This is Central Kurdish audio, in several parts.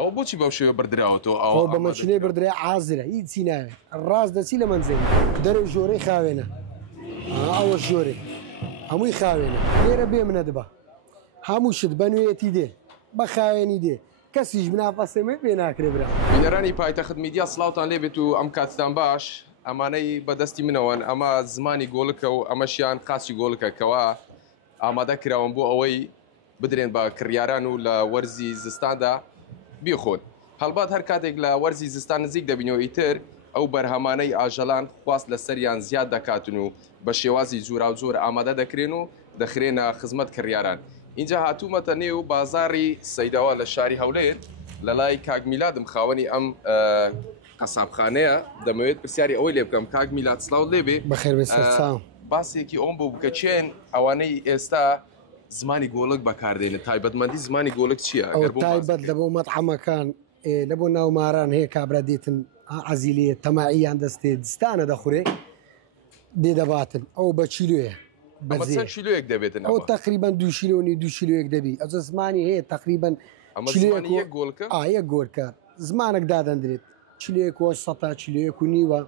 ئەو بۆچی بەو شێوە بەردراوەتەوە؟ ئەو بە مەچینەی بەردرای عازرە هیچی ناوێت ڕاست دەچی لە منزل دەرەو ژۆرەی خاوێنە ئەوە ژۆرێ هەمووی خاوێنە لێرە بێ منە دبە هەموو شت بە نوێیەتی دێ بە خاوێنی دێ کەسیش بنافەسێمە پێ ناکرێ برا. بینەرانی پایتەخت میدیا سڵاوتان لێبێت و ئەم کاتتان باش ئەمانەی بەدەستی منەوەن ئەمە زمانی گۆڵکە و ئەمەشیان قاچی گۆڵکە کەوا ئامادە کراون بۆ ئەوەی بدرێن بە کڕیاران و لە وەرزی زستاندا بیخۆن. هەڵبات هەر کاتێک لە وەرزی زستان نزیک دەبینەوە ئیتر ئەو بەرهەمانەی ئاژەڵان خواست لە سەریان زیاد دەکاتن و بە شێوازی جوورا و جۆر ئامادە دەکرێن و دەخرێنە خزمەت کڕیاران. اینجا هاتوومەتە نێو بازاری سەیداوە لە شاری هەولێر لە لای کاک میلادم خاوەنی ئەم قەسابخانەیە دەمەوێت پرسیاری ئەوەی لێ بکەم. کاک میلاد سڵاو لێبێ بەخێر بێ باسێکی ئەوم بوو بکە چێن ئەوانەی ئێستا زمانی گۆڵک بەکاردێنێت تایبەتمەندی زمانی گۆڵک چییە؟ تایبەت لە بۆ مەطعەمەکان لە بۆ ناوماران هەیە کابرا دیتن عەزیلەیە تەماعیان دەستێ دستانە دەخورێ دێدەباتن ئەو بە چیلوێە بەچەند کیلۆیەک دەبێتن؟ ئەو تقریبان 2 کیلۆنی 2 کیلۆیەک دەبی ئەو زمانی هەیە تقریبان یەک گۆڵکە زمانێک دادەندرێت چیلۆیەک 100 چیلۆیەک و نیوە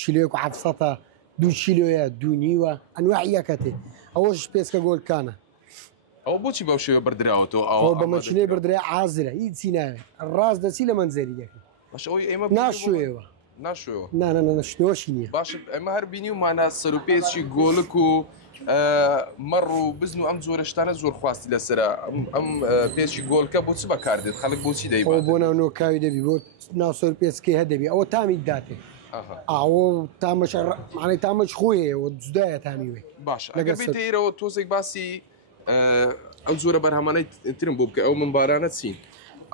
چیلۆیەک 700 2 کیلۆیە 2 نیوە ئەنواعیەکەتێ ئەوەش پێسکە گۆڵکانە. ئەو بۆچی بەو شێوە بەردراوەتەوە؟ ئەو بە مەچینەی بەردرای عازرە هیچی ناوێت ڕاست دەچی لە منزەریەکە ناشوێەوە ناشوێەوە ناشتۆشی نییە. باش ئەمە هەر بینی و مانە سەرپێکی گۆڵک و مەڕ و بزن و ئەم جۆرەشتانە زۆر خواستی لەسرە ئەم پێچی گۆڵکە بۆچی بەکاردێت خەڵک بۆچی دەیبێت؟ بۆ ناو نۆکاوی دەبی بۆ ناو سەر پێچکەی هەدەبی ئەوە تامی داتێ ئەوە تامەشمانەی تامەش خۆیەوە جودایە تامیوێ. باش ئەگەر بێتەیرەوە تۆزێک باسی ئەو زۆرە بەرهەمانەی ترم بۆ بکە ئەو منبارانە چین؟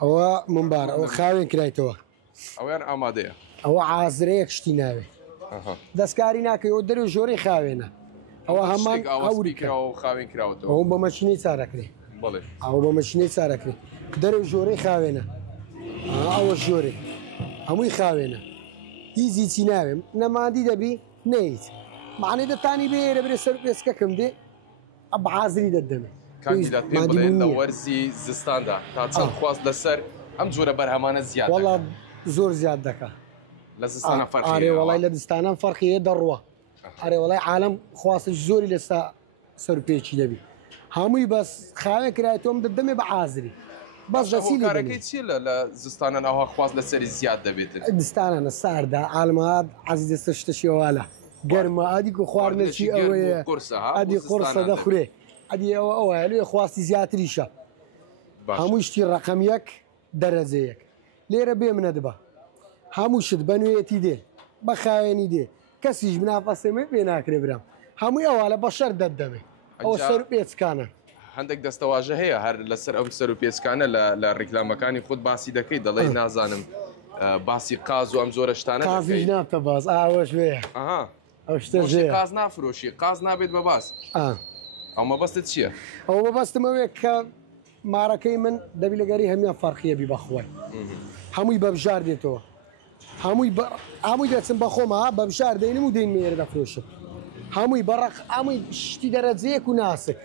ئەوە منبار ئەوە خاوێن کرایتەوە ئەویان ئامادەیە ئەوە عازرەیەک شتی ناوێ دەستکاری ناکەیەوە دەرو ژۆری خاوێنە ئەوە هەمان ئەوریکراوە خاوێن کراوەتەوە ئەو بە مەچینەی چارەکرێ ئەو بە مەچینەی چارەکرێ دەرو ژۆرەی خاوێنە ئەوە ژۆرێ هەمووی خاوێنە هیچی چی ناوێ نەمادی دەبی نەیت معنی دەتانی بێرە برێ سەر پێسکەکەم دێ ئەب عازری دەدەمێ لە وەرزی زستاندا تا چەند خواست لەسەر ئەم جۆرە بەرهەمانە زیاد وەڵا زۆر زیاد دەکا لە زستانە فەرقی ئارێ وەڵای لە دستانان فەرقیە دەڕوە ئارێ وەڵای عالەم خواستش زۆری لەستا سەرپێکی دەبی هەمووی بەس خاوێن کرایەوەم دەدەمێ بە عازری بەس دەسیلەکەی چی لە زستانە ناوها خواست لەسەری زیاد دەبێتن؟ دستانانە ساردا ئالمات عەزیز دەستە شتەشیوالا گەرمە ئەدی و خواردنەچی ئەوەیە ئەدی قورسە دەخورێ ئەدی ئەوە ئەوە لێ خواستی زیاتریشە هەموو شتی ڕقم یەک دەرەجەیەک لێرە بێ منە دبە هەموو شت بە نوێیەتی دێ بە خاوێنی دێ کەسیش بنافەسێمە پێ ناکرێ برام هەمووی ئەوە بەشەر دەدەمێ ئەوە سەر پێچکانە هەندێک دەستەواژە هەیە هەر لەسەر ئەم سەر و پێچکانە لە ڕیکلامەکانی خۆت باسی دەکەی دەڵێ نازانم باسی قاز و ئەم زۆرە شتانە قازیش نابتە باز ئاوەش وێ ئەو شتە قاز نافرۆشی قاز نابێت بە باس ئەو مەبەستت چییە؟ ئەو مەبەستمەوێ کە مارەکەی من دەبی لەگەری هەمیان فەرقیەبی بەخۆی هەمووی بەبژار دێتەوە هەمووی دەچم بە خۆمە بەبژار دەینم و دەین مێرە دەفرۆشم هەمووی بەڕق ئەمووی شتی دەرەجەیەک و ناسک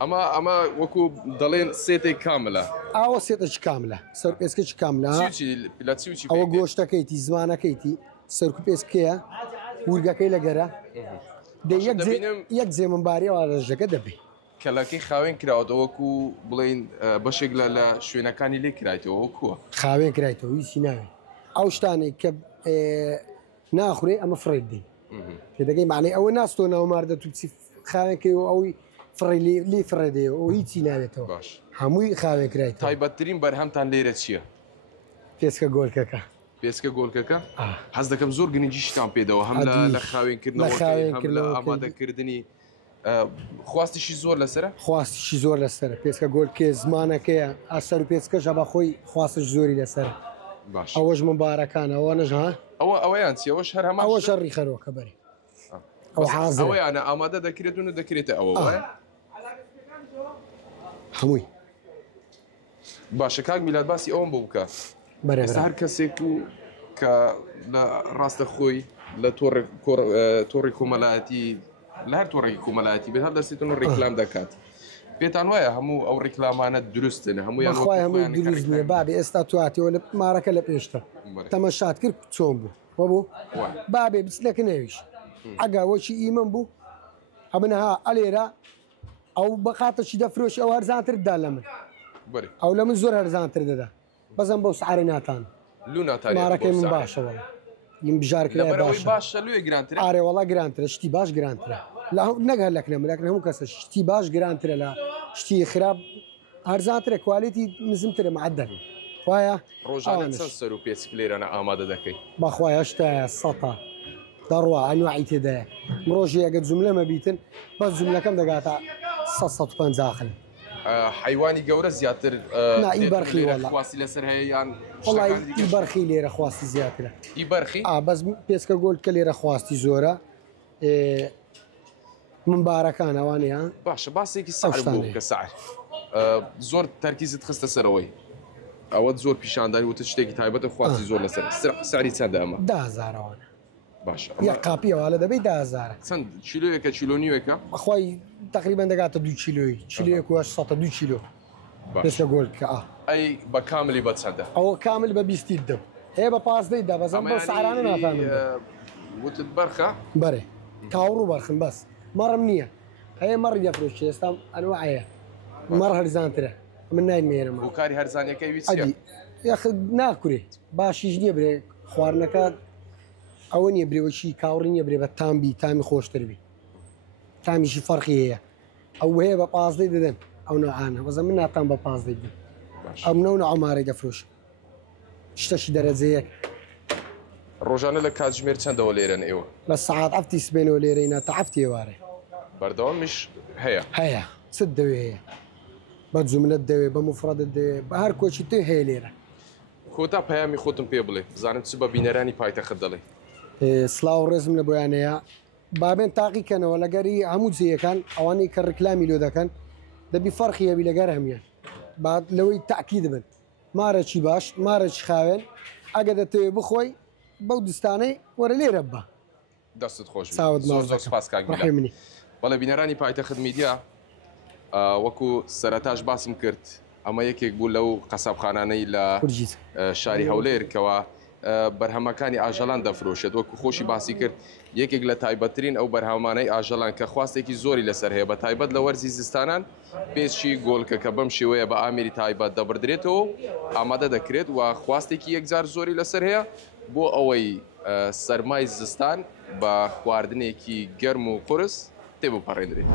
ئەمە وەکو دەڵێن سێتێک کاملە ئاوە سێتەش کاملە سەر پێسکەچ کاملە ئەوە گۆشتەکەیتی زمانەکەیتی سەرکو پێسکەیە ورگەکەی لەگەرە یەک جێمەباریەوە ڕێژەکە دەبێت کەلاکەی خاوێن کراوەوەکو بڵین بەشێک لە شوێنەکانی لێ کرایتەوە کووە خاوێن کرایتەوە هیچی ناوێت ئەو شتانێک کە ناخورێ ئەمە فڕێت دێ پێدەگەی معنی ئەوە ناستۆ ناوماردە تووچی خاوێنکەی و ئەوی لێ فڕێدەوە ئەو هیچی ناوێتەوە باش هەمووی خاوێن کرایت تایبەتترین بەرهەمتان لێرە چییە؟ پێسکە گۆڵکەکە پێسکە گۆڵکەکە حەز دەکەم زۆر گرنگی شتان پێدەوە هەم لە خاوێنکردنەوە لە ئامادەکردنی خواستیشی زۆر لەسرە؟ خواستیشی زۆر لەسرە پێسکە گۆڵکێ زمانەکەیە ئاسەر و پێچکەش بە خۆی خواستش زۆری لەسرە باش ئەوەش مبارەکانە ئەوە نەژها ئەوەیان چی ئەوەش هەر هەمان ئەوە شەڕی خەرۆکە بەری ئەوەیانە ئامادە دەکرێت و دەکرێتە ئەوە هەمووی باشە کاک میلاد باسی ئەوم بۆ بکە ئێستا هەر کەسێک و کە لە ڕاستە خۆی لە تۆڕی کۆمەلایەتی لە هەر تۆڕێکی کۆمەلایەتی بێت هەر دەستێتن و ڕێکلام دەکات پێتان وایە هەموو ئەو ڕیکلامانە دروستن هەموویان بەخوای هەمووی دروست نییە بابێ ئێستا تواتیەوە لە مارەکە لە پێشتر تەمەشات کرد چۆن بوو وەبوو بابێ بچنەکە نەویش ئەگاوەکی ئیمن بوو هەبنەها ئەلێرە ئەو بەقاتەشی دەفرۆش ئەو هەرزانتردا لە من ئەو لە من زۆر هەرزانتر دەدا بەزەم بەو سعرە ناتان مارەکەی من باشەوە یم بژار کرا باشە لێ گرانتر ئارێ وەڵا گرانترە شتی باش گرانترە نەگەر لەکنە ملەکن هەموو کەسە شتی باش گرانترە لە شتی خراپ هەرزانترە کوالیتی نزمترە معدەن وایە ڕۆژانە چەند سەر و پێچ لێرەنە ئامادە دەکەی بەخوای هەشتایە سەتا دەڕوا ئەنواعی تێدایە ڕۆژی ئەگە جوملەمە بیتن بەس جوملەکەم دەگاتە 150 خن حیوانی گەورە زیاتر ئی بەرخی خواسی لەسەر هەیە یان ئی بەرخی لێرە خواستی زیاترە ئی بەرخی بەس پێچکە گۆل کە لێرە خواستی زۆرە منبارەکان ئەوانەیە باشە باسێکی سەعر بوو کە سەعر زۆر تەرکیزت خستە سەرەوەی ئەوە زۆر پیشاندانی وتە شتێکی تایبەتە خواستی زۆر لەسەر سعری چەندە ئەمە 10,000وانە باشە یا قاپیەوە دەبێت 10,000 چەند چیلۆیەکە چیلۆنیوەکە بەخوای تقریبان دەگاتە 2 کیلۆی چیلۆیەک 2 کیلۆ پێشکە گۆل کە ئەی بە کاملی بە چەندە ئەوە کامل بە 20 دەم هەیە بە 15 دا بەزەم بۆ سعرانە نافانم وتت بەرخە بەرێ کاوڕوو بەرخم بەس مەڕم نییە هەیە مەڕی دەفرۆشی ئێستا ئەنواعەیە مەڕ هەرزانترە من نایمێنم و کاری هەرزانیەکەی ویچ ناکورێت باشیش نییە برێ خواردنەکە ئەوە نییە برێوەشی کاوڕی نییە برێ بە تامی خۆشتربی تامیشی فەرقی هەیە ئەو هەیە بە 15 دەدەن ئەو نەعاانە وەزە من ناتان بە 15 بدەن ئەم نەونە ئەمارەی دەفرۆش شتەشی دەرەجەیەک ڕۆژانە لە کاتژمێر چەندەوە لێرەن ئێوە لە سەعات ئەفتی سبێنەوە لێرەینە تا ئەفتی ئێوارێ بەردەوامیش هەیە چت دەوێ هەیە بە جوملت دەوێ بە مفرەدت دەوێ بە هەر کۆچی توی هەیە لێرە کۆتا پەیامی خۆتم پێ بڵێ بزانم چ بە بینەرانی پایتەخت دەڵێ سلااو ڕێزم لە بۆیانەیە بابێن تاقیکەنەوە لەگەری هەموو جەیەکان ئەوانەی کە ڕکلامی لۆ دەکەن دەبی فەرخی هەبی لەگەر هەمیان بعد لەوەی تاکی دەبن مارەی باش مارەی خاوێن ئەگە دەتەوێ بخۆی بەو دستانەی وەرە لێرە بە دەستت خۆش منی بەڵێ بینەرانی پایتەخت میدیا وەکو سەرەتاش باسم کرد ئەمە یەکێک بوو لەو قەسابخانانەی لە شاری هەولێر کەوە بەرهەمەکانی ئاژەڵان دەفرۆشێت وەکو خۆشی باسی کرد یەکێک لە تایبەتترین ئەو بەرهەمانەی ئاژەڵان کە خواستێکی زۆری لەسەر هەیە بە تایبەت لە وەرزی زستانان پێچی گۆڵکە کە بەم شێوەیە بە ئامری تایبەت دەبدرێتەوە ئامادە دەکرێت و خواستێکی یەکجار زۆری لەسەر هەیە بۆ ئەوەی سەرمای زستان بە خواردنێکی گەرم و قورس تێبپەڕێنرێت.